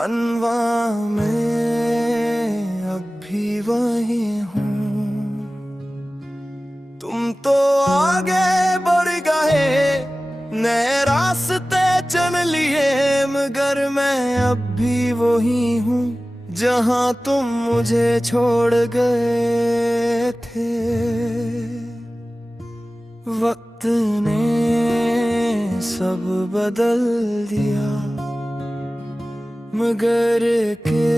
जानवा में अब भी वही हूँ। तुम तो आगे बढ़ गए, नए रास्ते चल लिए, मगर मैं अब भी वही हूँ जहाँ तुम मुझे छोड़ गए थे। वक्त ने सब बदल दिया, मगर के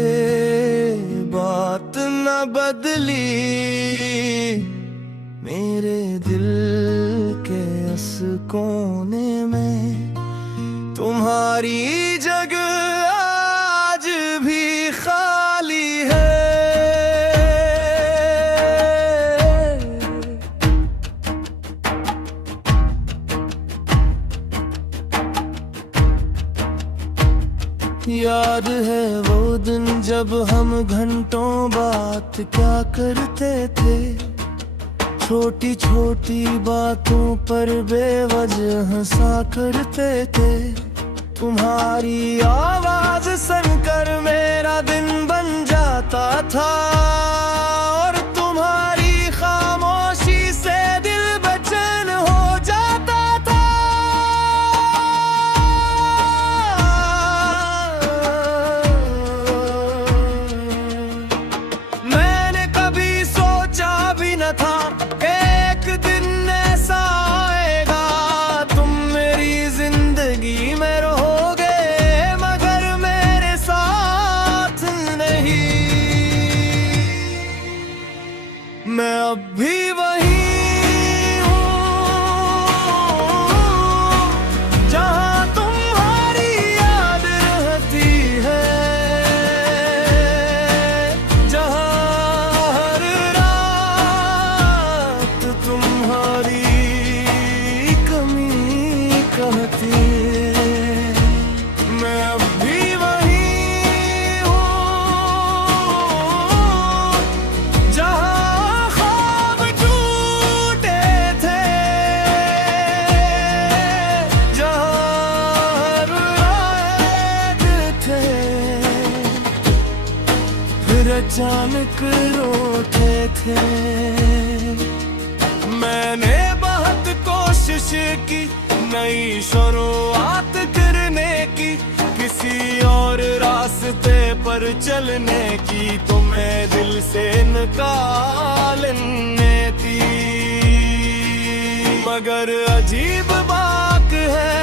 बात न बदली। मेरे दिल के उस कोने में तुम्हारी जगह आज भी खाली है। याद है वो दिन जब हम घंटों बात क्या करते थे, छोटी छोटी बातों पर बेवजह हंसा करते थे। तुम्हारी आवाज सुनकर मेरा दिन बन जाता था, और तुम्हारी खामोशी से दिल बेचैन हो जाता था। मैंने कभी सोचा भी न था एक दिन ऐसा आएगा, तुम मेरी जिंदगी में रहोगे, मगर मेरे साथ नहीं। मैं अब भी वही हूँ जहाँ तुम्हारी याद रहती है, जहाँ हर रात तुम्हारी कमी कहती है। मैं अब भी वही हूँ जहाँ ख्वाब टूटे थे, जहाँ हर रात थे, फिर अचानक रोते थे। मैंने बहुत कोशिश की नई शुरुआत करने की, किसी और रास्ते पर चलने की, तुम्हें दिल से निकालने थी। मगर अजीब बात है,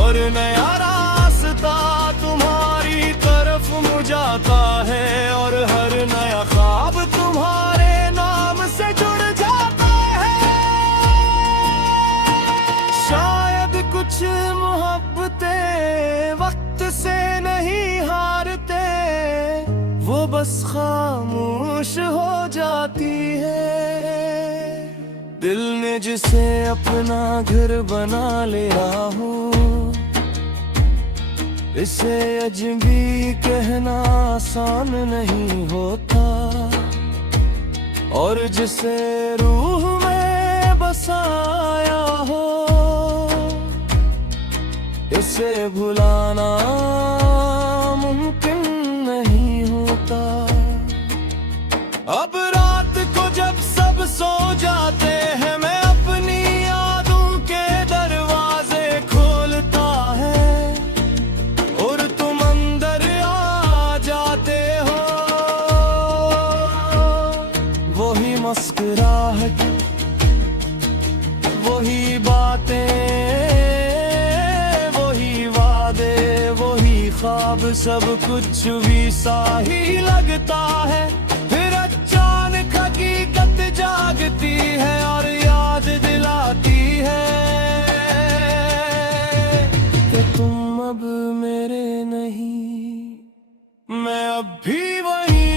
और नया रास्ता तुम्हारी तरफ मुझाता है, और हर नया ख्वाब तुम्हारे नाम से जुड़ जाता है। शायद कुछ मोहब्बतें वक्त से नहीं हारते, वो बस खामोश हो जाती है। दिल ने जिसे अपना घर बना लिया हो, इसे अजनबी कहना आसान नहीं होता, और जिसे रूह में बसाया हो, इसे भुलाना मुमकिन नहीं होता। अब रात को जब सब सो जाते हैं, मैं अपनी यादों के दरवाजे खोलता है, और तुम अंदर आ जाते हो। वही मुस्कुराहट, वही बातें, वही वादे, वही ख्वाब, सब कुछ भी सा ही लगता है। फिर अचानक हकीकत जागती है और याद दिलाती है कि तुम अब मेरे नहीं। मैं अब भी वही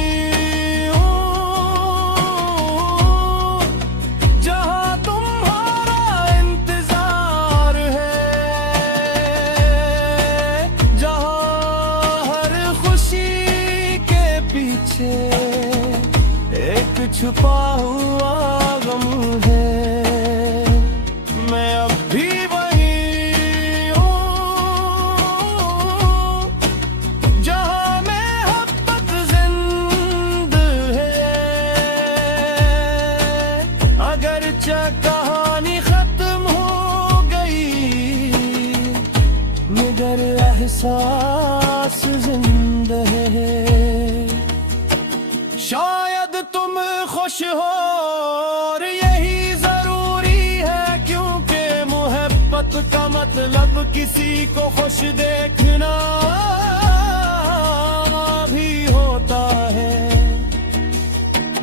हूँ जहाँ तुम्हारा इंतजार है, जहाँ हर खुशी के पीछे एक छुपा हुआ गम है। मैं अब भी वही हूँ पास जिंदा है। शायद तुम खुश हो और यही जरूरी है, क्योंकि मोहब्बत का मतलब किसी को खुश देखना भी होता है।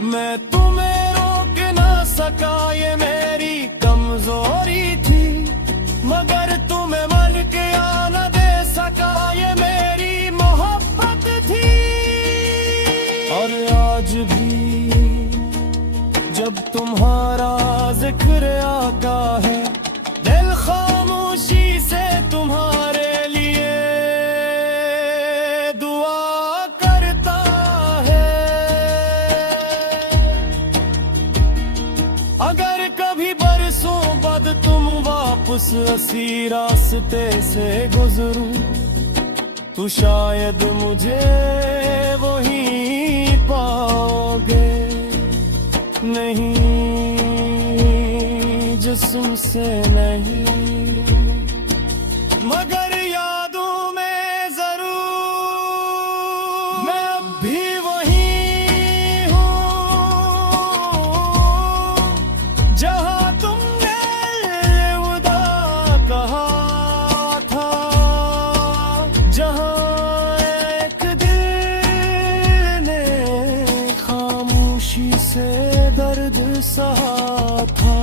मैं तुम्हें रोक ना सका, ये मेरी कमजोरी थी, मगर तुम्हें मन के आना दे सका, ये मेरी मोहब्बत थी। और आज भी जब तुम्हारा जिक्र आता है, दिल खामोशी से तुम्हारे लिए दुआ करता है। अगर कभी बरसों बाद तुम वापस उसी रास्ते से गुजरूं, तो शायद मुझे वहीं पाओगे, नहीं जिस्म से नहीं, मगर यादों में जरूर। मैं अब भी वहीं हूँ जहाँ तुमने विदा कहा था, जहाँ एक दिल ने खामोशी से दर्द सहा था।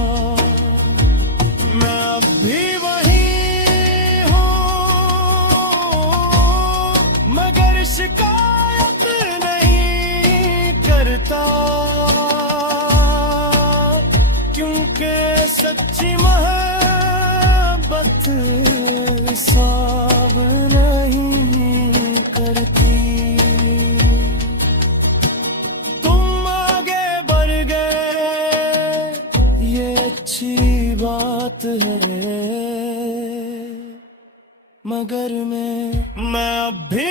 मैं अब भी वहीं हूँ, मगर शिकायत नहीं करता, क्योंकि सच्ची मोहब्बत हिसाब नहीं करती। तुम आगे बढ़ गए, ये अच्छी बात है, मगर मैं अब भी